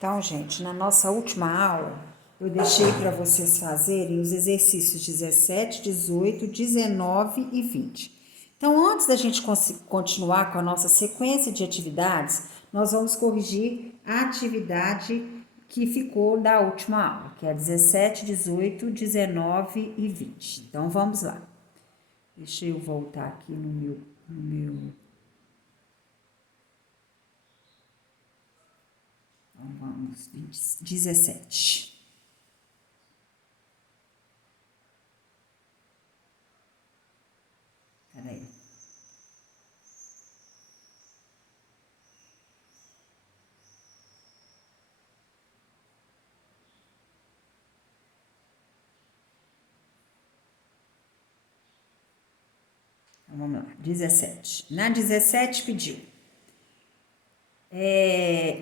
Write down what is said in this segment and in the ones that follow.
Então, gente, na nossa última aula, eu deixei para vocês fazerem os exercícios 17, 18, 19 e 20. Então, antes da gente continuar com a nossa sequência de atividades, nós vamos corrigir a atividade que ficou da última aula, que é 17, 18, 19 e 20. Então, vamos lá. Deixa eu voltar aqui no meu. Então, vamos, 17. Peraí. Então, vamos lá. 17. Na 17 pediu.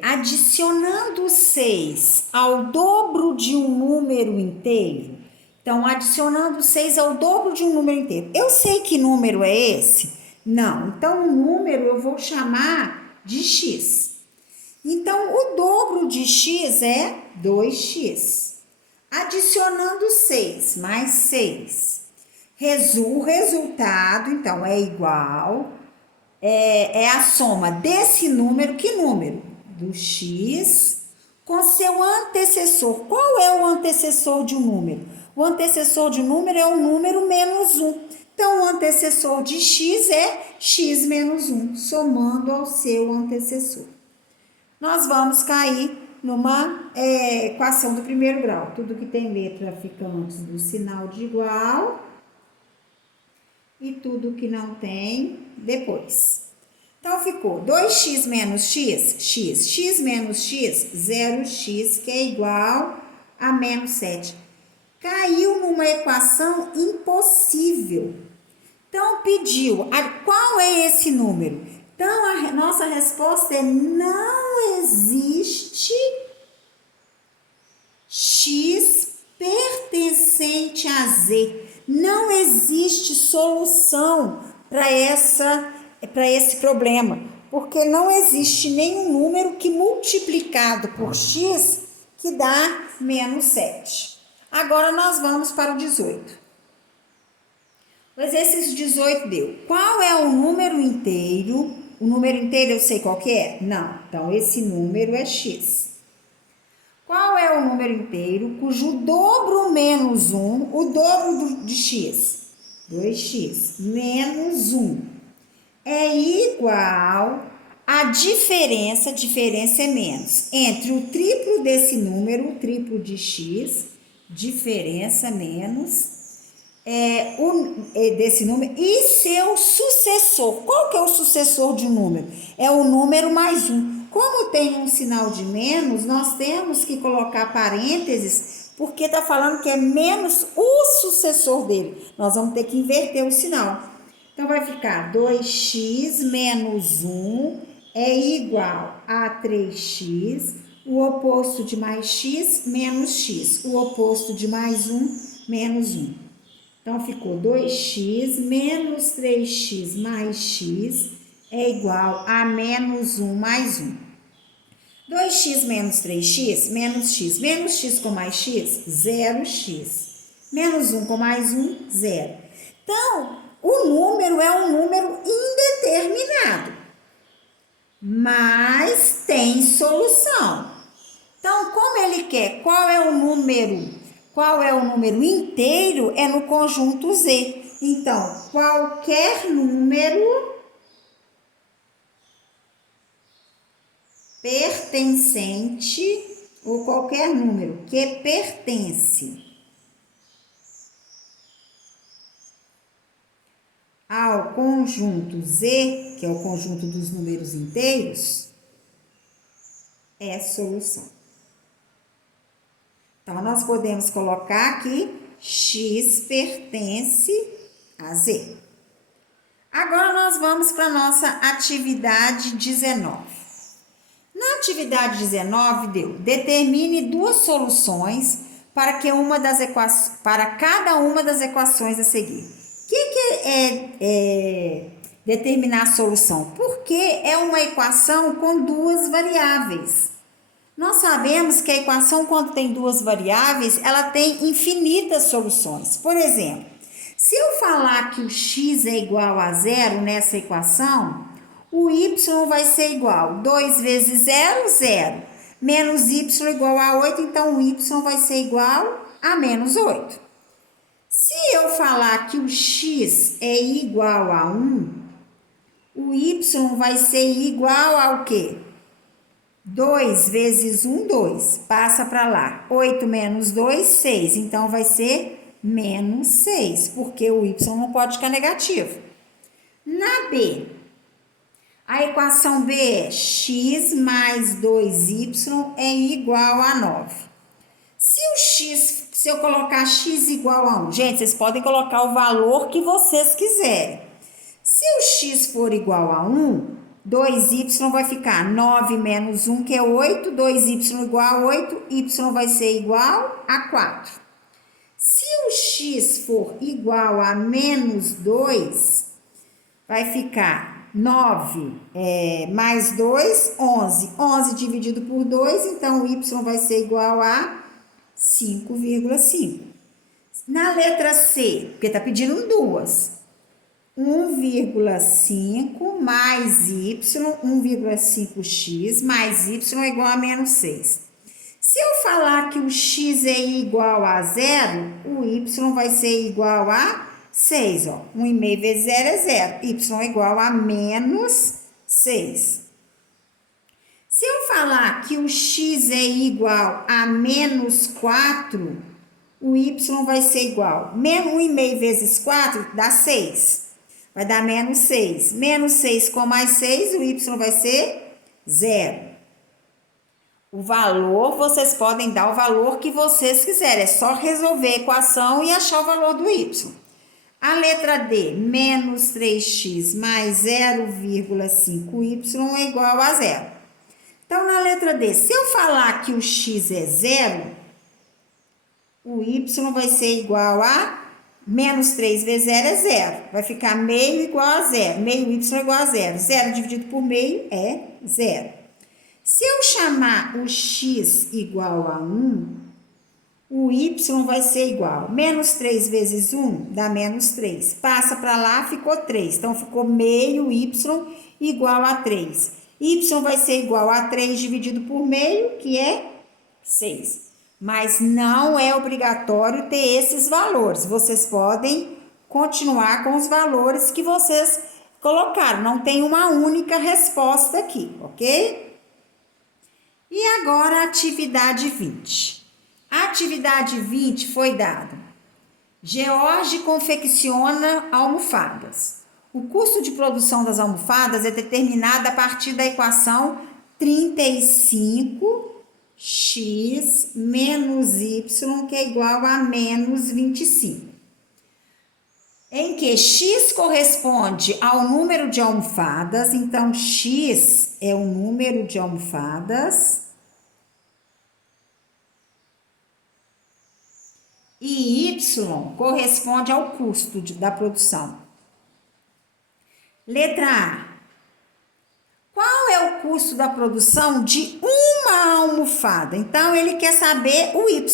Adicionando 6 ao dobro de um número inteiro. Então, adicionando 6 ao dobro de um número inteiro. Eu sei que número é esse? Não. Então, o número eu vou chamar de x. Então, o dobro de x é 2x. Adicionando 6 mais 6. O resultado, então, é igual... É a soma desse número, que número? Do x com seu antecessor. Qual é o antecessor de um número? O antecessor de um número é o número menos 1. Então, o antecessor de x é x menos 1, somando ao seu antecessor. Nós vamos cair numa equação do primeiro grau. Tudo que tem letra fica antes do sinal de igual. E tudo que não tem, depois. Então, ficou 2x menos x, x menos x, 0x, que é igual a menos 7. Caiu numa equação impossível. Então, pediu, qual é esse número? Então, a nossa resposta é: não existe x pertencente a z. Não existe solução para esse problema, porque não existe nenhum número que multiplicado por x que dá menos 7. Agora nós vamos para o 18. O exercício 18 deu. Qual é o número inteiro? O número inteiro eu sei qual que é? Não. Então, esse número é x. Qual é o número inteiro cujo dobro menos 1, o dobro de x, 2x, menos 1, é igual à diferença é menos, entre o triplo desse número, o triplo de x, diferença menos, desse número, e seu sucessor. Qual que é o sucessor de um número? É o número mais 1. Como tem um sinal de menos, nós temos que colocar parênteses, porque está falando que é menos o sucessor dele. Nós vamos ter que inverter o sinal. Então, vai ficar 2x menos 1 é igual a 3x, o oposto de mais x, menos x. O oposto de mais 1, menos 1. Então, ficou 2x menos 3x mais x é igual a menos 1 mais 1. 2x menos 3x, menos x. Menos x com mais x, 0x. Menos 1 com mais 1, 0. Então, o número é um número indeterminado, mas tem solução. Então, como ele quer, qual é o número inteiro? É no conjunto Z. Então, qualquer número pertencente, ou qualquer número que pertence ao conjunto Z, que é o conjunto dos números inteiros, é solução. Então, nós podemos colocar aqui x pertence a Z. Agora, nós vamos para a nossa atividade 19. Na atividade 19, deu: determine duas soluções para cada uma das equações a seguir. O que é determinar a solução? Porque é uma equação com duas variáveis. Nós sabemos que a equação, quando tem duas variáveis, ela tem infinitas soluções. Por exemplo, se eu falar que o x é igual a zero nessa equação, o y vai ser igual 2 vezes zero, zero. Menos y igual a 8, então o y vai ser igual a menos 8. Se eu falar que o x é igual a 1, o y vai ser igual ao quê? 2 vezes 1, 2. Passa para lá. 8 menos 2, 6. Então, vai ser menos 6, porque o y não pode ficar negativo. Na B, a equação B é x mais 2y é igual a 9. Se eu colocar x igual a 1, gente, vocês podem colocar o valor que vocês quiserem. Se o x for igual a 1, 2y vai ficar 9 menos 1, que é 8, 2y igual a 8, y vai ser igual a 4. Se o x for igual a menos 2, vai ficar 9 mais 2, 11. 11 dividido por 2, então o y vai ser igual a 5,5. Na letra C, porque está pedindo duas. 1,5 mais y, 1,5x mais y é igual a menos 6. Se eu falar que o x é igual a zero, o y vai ser igual a 6. 1,5 vezes 0 é 0. Y é igual a menos 6. Se eu falar que o x é igual a menos 4, o y vai ser igual. 1,5 vezes 4 dá 6. Vai dar menos 6. Menos 6 com mais 6, o y vai ser 0. O valor, vocês podem dar o valor que vocês quiserem. É só resolver a equação e achar o valor do y. A letra D, menos 3x mais 0,5y é igual a 0. Então, na letra D, se eu falar que o x é 0, o y vai ser igual a menos 3 vezes 0 é 0. Vai ficar meio igual a 0. Meio y igual a 0. 0 dividido por meio é 0. Se eu chamar o x igual a 1, o y vai ser igual. Menos 3 vezes 1 dá menos 3. Passa para lá, ficou 3. Então, ficou meio y igual a 3. Y vai ser igual a 3 dividido por meio, que é 6. Mas não é obrigatório ter esses valores. Vocês podem continuar com os valores que vocês colocaram. Não tem uma única resposta aqui, ok? E agora a atividade 20. A atividade 20 foi dada. George confecciona almofadas. O custo de produção das almofadas é determinado a partir da equação 35x menos y, que é igual a menos 25. Em que x corresponde ao número de almofadas, então x é o número de almofadas e y corresponde ao custo da produção. Letra A. Qual é o custo da produção de uma almofada? Então, ele quer saber o y.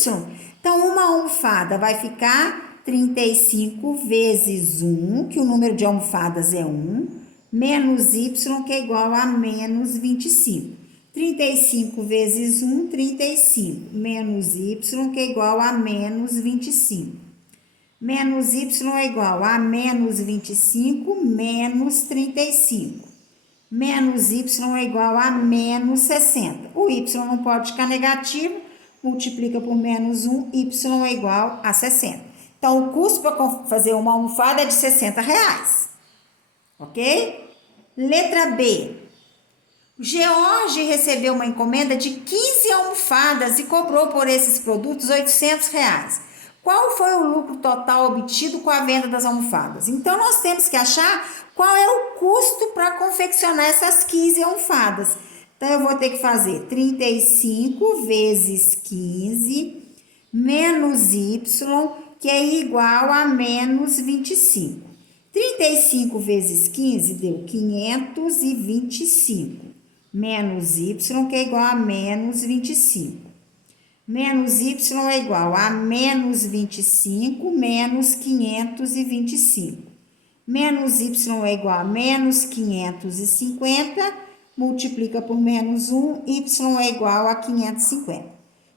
Então, uma almofada vai ficar 35 vezes 1, que o número de almofadas é 1, menos y, que é igual a menos 25. 35 vezes 1, 35, menos y, que é igual a menos 25. Menos y é igual a menos 25 menos 35. Menos y é igual a menos 60. O y não pode ficar negativo, multiplica por menos 1, y é igual a 60. Então, o custo para fazer uma almofada é de R$60, ok? Letra B. O George recebeu uma encomenda de 15 almofadas e cobrou por esses produtos R$800. Qual foi o lucro total obtido com a venda das almofadas? Então, nós temos que achar qual é o custo para confeccionar essas 15 almofadas. Então, eu vou ter que fazer 35 vezes 15 menos y, que é igual a menos 25. 35 vezes 15 deu 525. menos y, que é igual a menos 25. Menos y é igual a menos 25 menos 525. Menos y é igual a menos 550, multiplica por menos 1, y é igual a 550.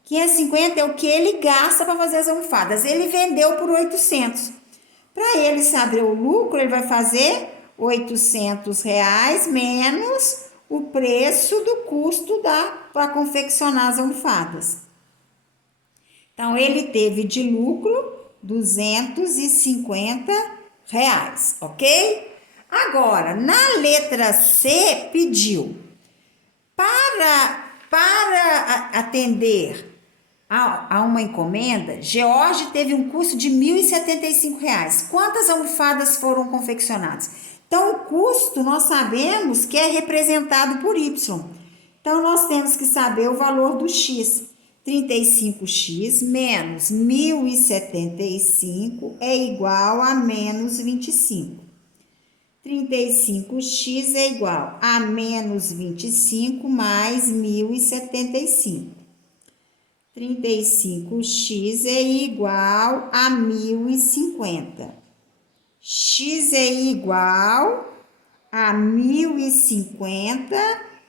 550 é o que ele gasta para fazer as almofadas. Ele vendeu por 800. Para ele saber o lucro, ele vai fazer R$800 menos o preço do custo para confeccionar as almofadas. Então, ele teve de lucro R$250, ok? Agora, na letra C, pediu para atender a uma encomenda, George teve um custo de R$1.075. Quantas almofadas foram confeccionadas? Então, o custo nós sabemos que é representado por Y. Então, nós temos que saber o valor do X. 35x menos 1.075 é igual a menos 25. 35x é igual a menos 25 mais 1.075. 35x é igual a 1.050. X é igual a 1.050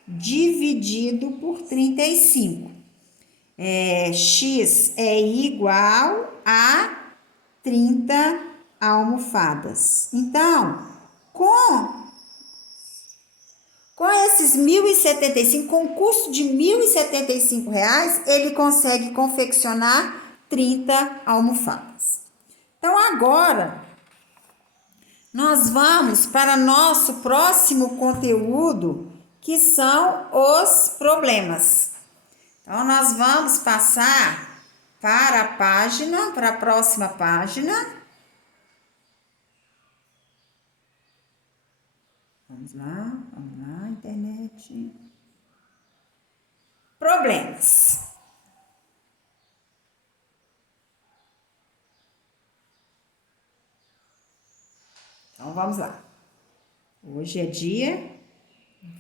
dividido por 35. X é igual a 30 almofadas. Então, com esses 1.075, com o custo de R$1.075, ele consegue confeccionar 30 almofadas. Então, agora, nós vamos para nosso próximo conteúdo, que são os problemas. Então, nós vamos passar para a próxima página. Vamos lá, internet. Problemas. Então, vamos lá. Hoje é dia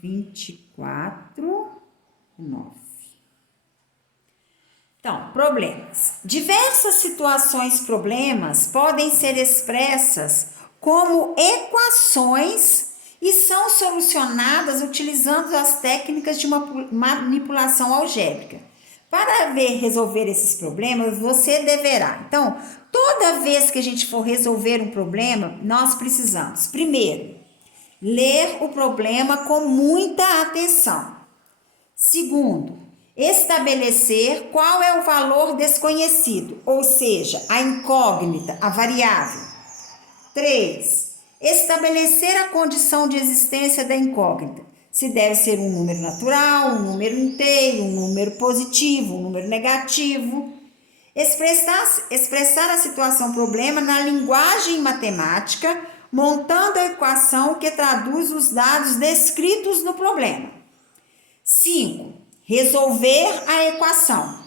24/9. Então, problemas. Diversas situações problemas podem ser expressas como equações e são solucionadas utilizando as técnicas de uma manipulação algébrica. Para resolver esses problemas, você deverá. Então, toda vez que a gente for resolver um problema, nós precisamos, primeiro, ler o problema com muita atenção. Segundo, estabelecer qual é o valor desconhecido, ou seja, a incógnita, a variável. 3. Estabelecer a condição de existência da incógnita. Se deve ser um número natural, um número inteiro, um número positivo, um número negativo. Expressar a situação problema na linguagem matemática, montando a equação que traduz os dados descritos no problema. 5. Resolver a equação.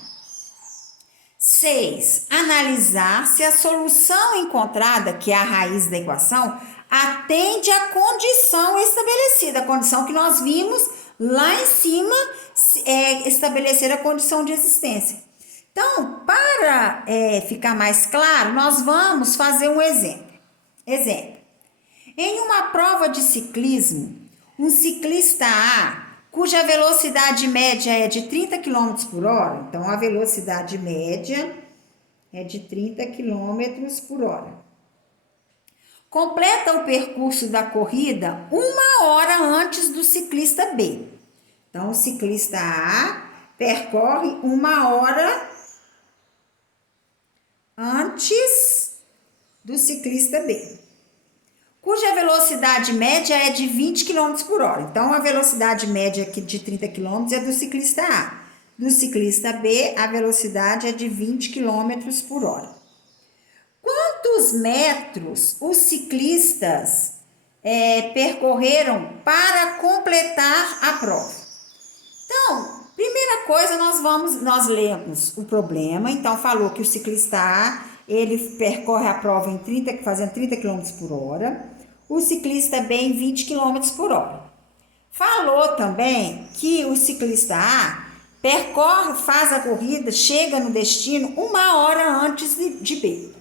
6. Analisar se a solução encontrada, que é a raiz da equação, atende à condição estabelecida, a condição que nós vimos lá em cima, estabelecer a condição de existência. Então, para ficar mais claro, nós vamos fazer um exemplo. Em uma prova de ciclismo, um ciclista A, cuja velocidade média é de 30 km por hora, então a velocidade média é de 30 km por hora, completa o percurso da corrida 1 hora antes do ciclista B. Então, o ciclista A percorre 1 hora antes do ciclista B, cuja velocidade média é de 20 km por hora. Então, a velocidade média de 30 km é do ciclista A. Do ciclista B, a velocidade é de 20 km por hora. Quantos metros os ciclistas percorreram para completar a prova? Então, primeira coisa, nós lemos o problema. Então, falou que o ciclista A, ele percorre a prova fazendo 30 km por hora. O ciclista B em 20 km por hora. Falou também que o ciclista A percorre, faz a corrida, chega no destino 1 hora antes de B.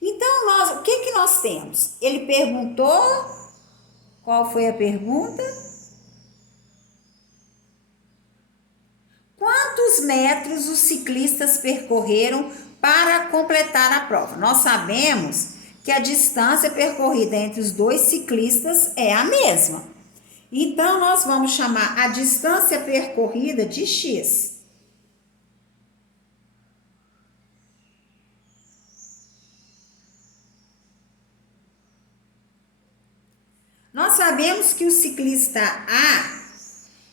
Então, o que nós temos? Ele perguntou, qual foi a pergunta? Quantos metros os ciclistas percorreram para completar a prova? Nós sabemos que a distância percorrida entre os dois ciclistas é a mesma. Então, nós vamos chamar a distância percorrida de X. Nós sabemos que o ciclista A,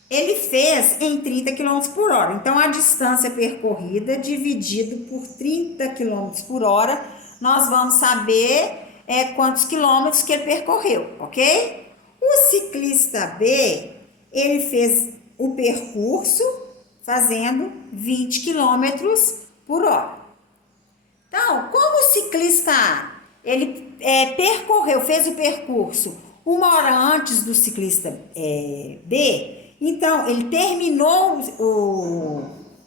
ele fez em 30 km por hora. Então, a distância percorrida dividido por 30 km por hora, nós vamos saber quantos quilômetros que ele percorreu, ok? O ciclista B, ele fez o percurso fazendo 20 km por hora. Então, como o ciclista A, ele fez o percurso 1 hora antes do ciclista B, então ele terminou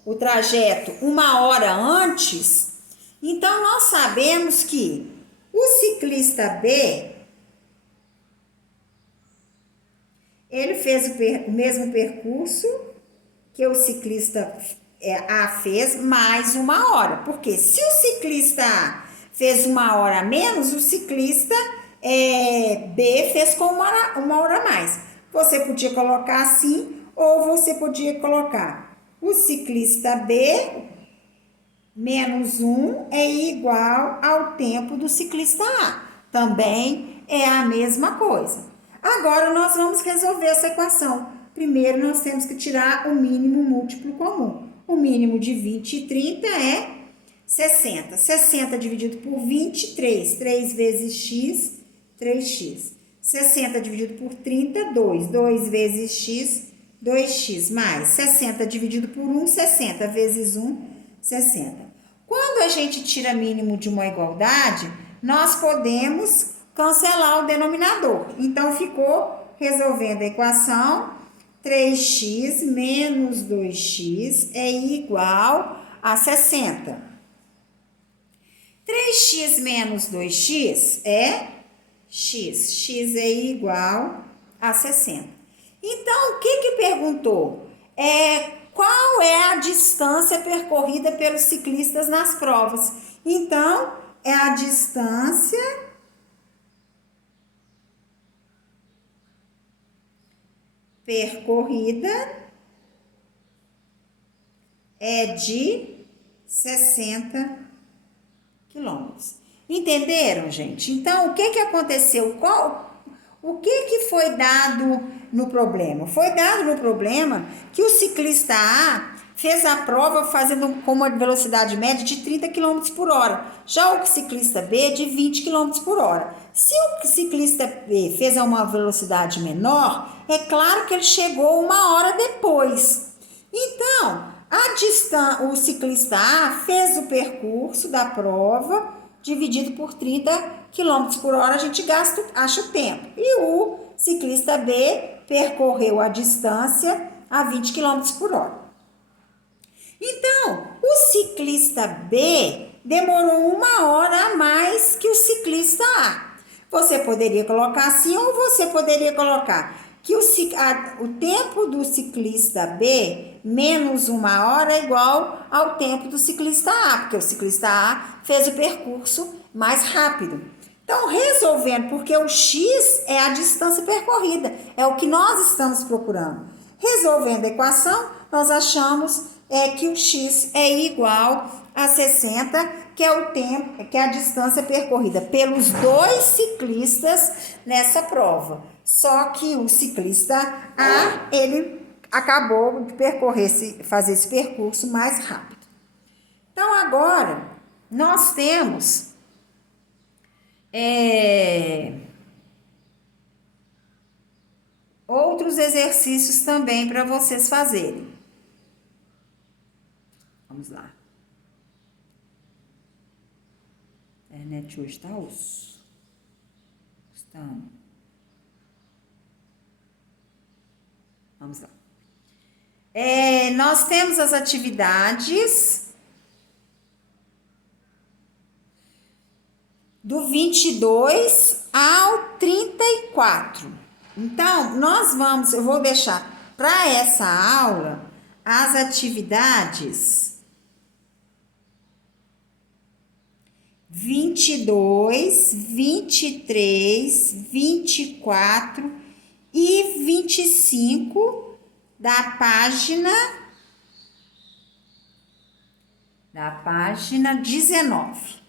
o trajeto 1 hora antes, então nós sabemos que o ciclista B, ele fez o mesmo percurso que o ciclista A fez mais 1 hora. Porque se o ciclista A fez 1 hora a menos, o ciclista B fez com 1 hora a mais. Você podia colocar assim, ou você podia colocar o ciclista B menos 1 é igual ao tempo do ciclista A. Também é a mesma coisa. Agora, nós vamos resolver essa equação. Primeiro, nós temos que tirar o mínimo múltiplo comum. O mínimo de 20 e 30 é 60. 60 dividido por 20, 3. 3 vezes x, 3x. 60 dividido por 30, 2. 2 vezes x, 2x. Mais 60 dividido por 1, 60 vezes 1, 60. Quando a gente tira mínimo de uma igualdade, nós podemos cancelar o denominador. Então, ficou, resolvendo a equação, 3x menos 2x é igual a 60. 3x menos 2x é x. X é igual a 60. Então, o que perguntou? Qual é a distância percorrida pelos ciclistas nas provas? Então, é a distância percorrida é de 60 quilômetros. Entenderam, gente? Então, o que aconteceu? O que foi dado no problema? Foi dado no problema que o ciclista A fez a prova fazendo com uma velocidade média de 30 km por hora. Já o ciclista B de 20 km por hora. Se o ciclista B fez a uma velocidade menor, é claro que ele chegou 1 hora depois. Então, o ciclista A fez o percurso da prova dividido por 30 km por hora, a gente acha o tempo. E o ciclista B percorreu a distância a 20 km por hora. Então, o ciclista B demorou 1 hora a mais que o ciclista A. Você poderia colocar assim, ou você poderia colocar que o tempo do ciclista B menos 1 hora é igual ao tempo do ciclista A, porque o ciclista A fez o percurso mais rápido. Então, resolvendo, porque o x é a distância percorrida, é o que nós estamos procurando. Resolvendo a equação, nós achamos que o x é igual a 60, que é o tempo, que é a distância percorrida pelos dois ciclistas nessa prova. Só que o ciclista A, ele acabou de fazer esse percurso mais rápido. Então, agora, nós temos outros exercícios também para vocês fazerem. Vamos lá. A internet hoje está osso. Vamos lá. Nós temos as atividades do 22 ao 34. Então, eu vou deixar para essa aula as atividades 22, 23, 24 e 25 da página 19.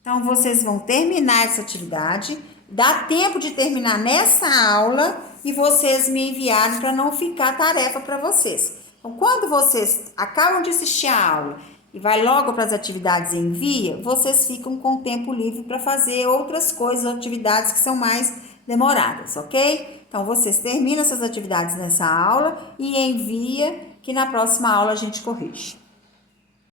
Então, vocês vão terminar essa atividade, dá tempo de terminar nessa aula e vocês me enviarem para não ficar tarefa para vocês. Então, quando vocês acabam de assistir a aula e vai logo para as atividades e envia, vocês ficam com tempo livre para fazer outras coisas, atividades que são mais demoradas, ok? Então, vocês terminam essas atividades nessa aula e envia, que na próxima aula a gente corrige.